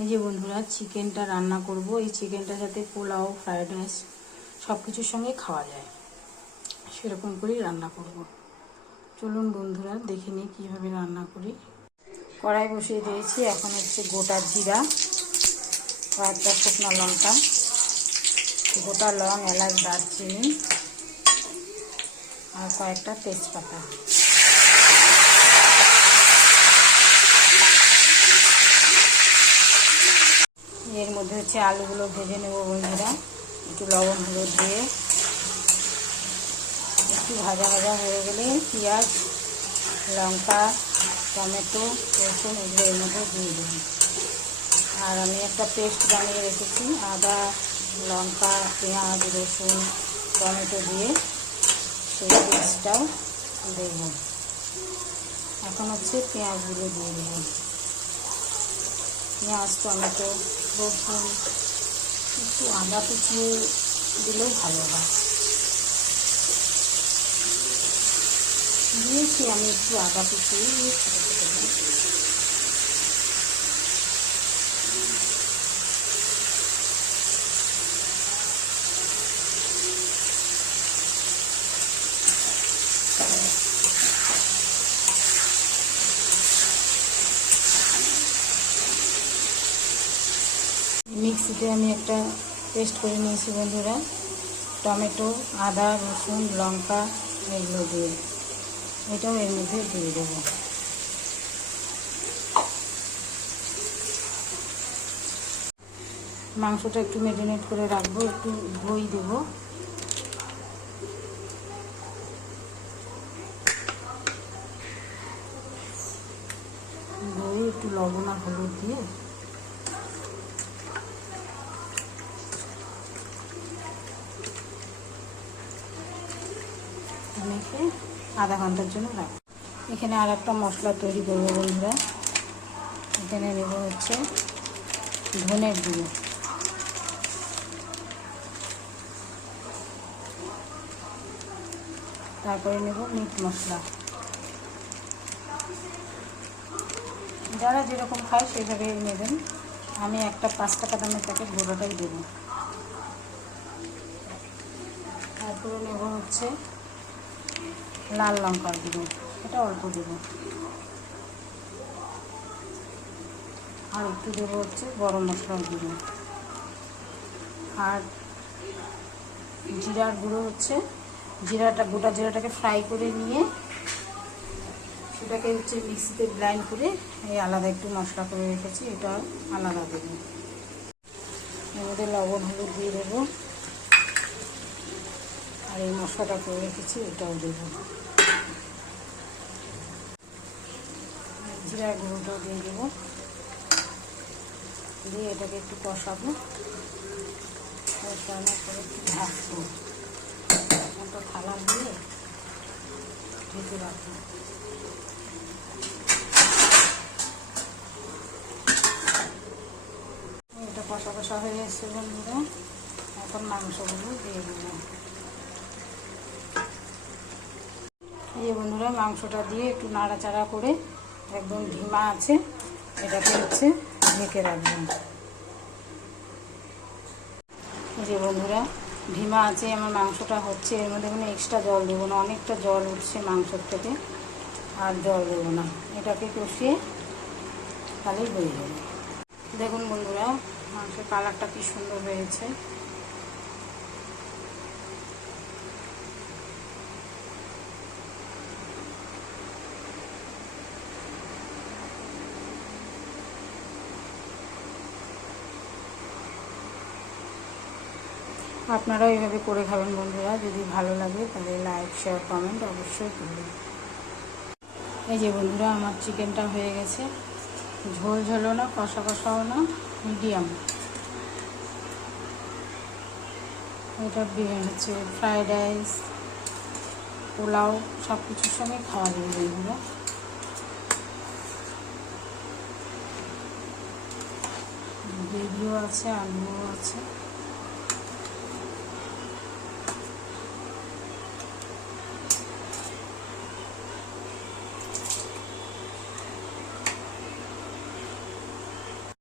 এই যে বন্ধুরা, চিকেনটা রান্না করব। এই চিকেনটা যাতে পোলাও, ফ্রায়েড রাইস সব কিছুর সঙ্গে খাওয়া যায়, সেরকম করেই রান্না করব। চলুন বন্ধুরা, দেখে নিই কীভাবে রান্না করি। কড়াই বসিয়ে দিয়েছি, এখন হচ্ছে গোটা জিরা, কয়েকটা শুকনো লঙ্কা, গোটা লং, এলাচ, দারচিনি আর কয়েকটা তেজপাতা। হচ্ছে আলুগুলো ভেজে নেব বন্ধুরা। একটু লবণ হলুদ দিয়ে। একটু ভাজা ভাজা হয়ে গেলে পেঁয়াজ, লঙ্কা, টমেটো, রসুন এগুলো এর মধ্যে দিয়ে দেব। আর আমি একটা পেস্ট বানিয়ে রেখেছি, আদা, লঙ্কা, পেঁয়াজ, রসুন, টমেটো দিয়ে। সেই পেস্টটাও দেব। এখন হচ্ছে পেঁয়াজগুলো দিয়ে দেবো। পেঁয়াজ, টমেটো রসুন একটু আদা কুচিয়ে দিলেও ভালো হয়। দিয়েছি আমি একটু আদা কুচিয়ে ছোটো ছোটো করে। মিক্সিতে আমি একটা পেস্ট করে নিয়েছি বন্ধুরা। টমেটো, আদা, রসুন, লঙ্কা, এগুলো দিয়ে। এটাও এর মধ্যে দিয়ে দেবো। মাংসটা একটু মেরিনেট করে রাখব, একটু দই দেবো। দই, একটু লবণ আর হলুদ দিয়ে মেখে আধা ঘণ্টার জন্য রাখব এখানে আর একটা মশলা তৈরি করব বন্ধুরা। এখানে নেব হচ্ছে ধনের গুঁড়ো। তারপরে নেব মিট মশলা। যারা যেরকম খায় সেভাবে নেবেন। আমি একটা পাঁচ টাকা দামের প্যাকেট গোড়াটাই দেবো। তারপরে নেব হচ্ছে লাল লঙ্কার গুঁড়ো, এটা অল্প দেবো। আর একটু দেবো হচ্ছে গরম মশলার গুঁড়ো। আর জিরার গুঁড়ো হচ্ছে, জিরাটা, গোটা জিরাটাকে ফ্রাই করে নিয়ে সেটাকে হচ্ছে মিক্সিতে ব্লাইন্ড করে এই আলাদা একটু মশলা করে রেখেছি, এটা আলাদা দেবো। এর মধ্যে লবণ, হলুদ দিয়ে দেবো। আর এই মশলাটা করে রেখেছি, এটাও দেবো। জিরা গুঁড়োটাও দিয়ে দেবো। দিয়ে এটাকে একটু কষাবো। কষানোর পরে একটু ঢাকবো একটা থালা দিয়ে ঢেকে রাখব। এটা কষা কষা হয়ে এসছে বন্ধুরা। এখন মাংসগুলো দিয়ে দেবো। এই বন্ধুরা মাংসটা দিয়ে একটু নাড়াচাড়া করে একদম ধিমা আছে, এটাকে হচ্ছে ঢেকে রাখবেন যে বন্ধুরা, ধিমা আছে, আমার মাংসটা হচ্ছে, এর মধ্যে কোনো এক্সট্রা জল দেবো না, অনেকটা জল উঠছে মাংসর থেকে, আর জল দেবো না। এটাকে কষিয়ে তাহলেই হয়ে যাবে। দেখুন বন্ধুরা, মাংসের কালারটা কি সুন্দর হয়েছে। আপনারাও এইভাবে করে খাবেন বন্ধুরা, যদি ভালো লাগে তাহলে লাইক শেয়ার কমেন্ট অবশ্যই করবেন। এই যে বন্ধুরা, আমার চিকেনটা হয়ে গেছে। ঝোল ঝোলও না, কষা কষাও না মিডিয়াম এটা হচ্ছে ফ্রায়েড রাইস পোলাও সব কিছুর সঙ্গে খাওয়া যাবে এগুলো গ্রেভিও আছে, আলুও আছে।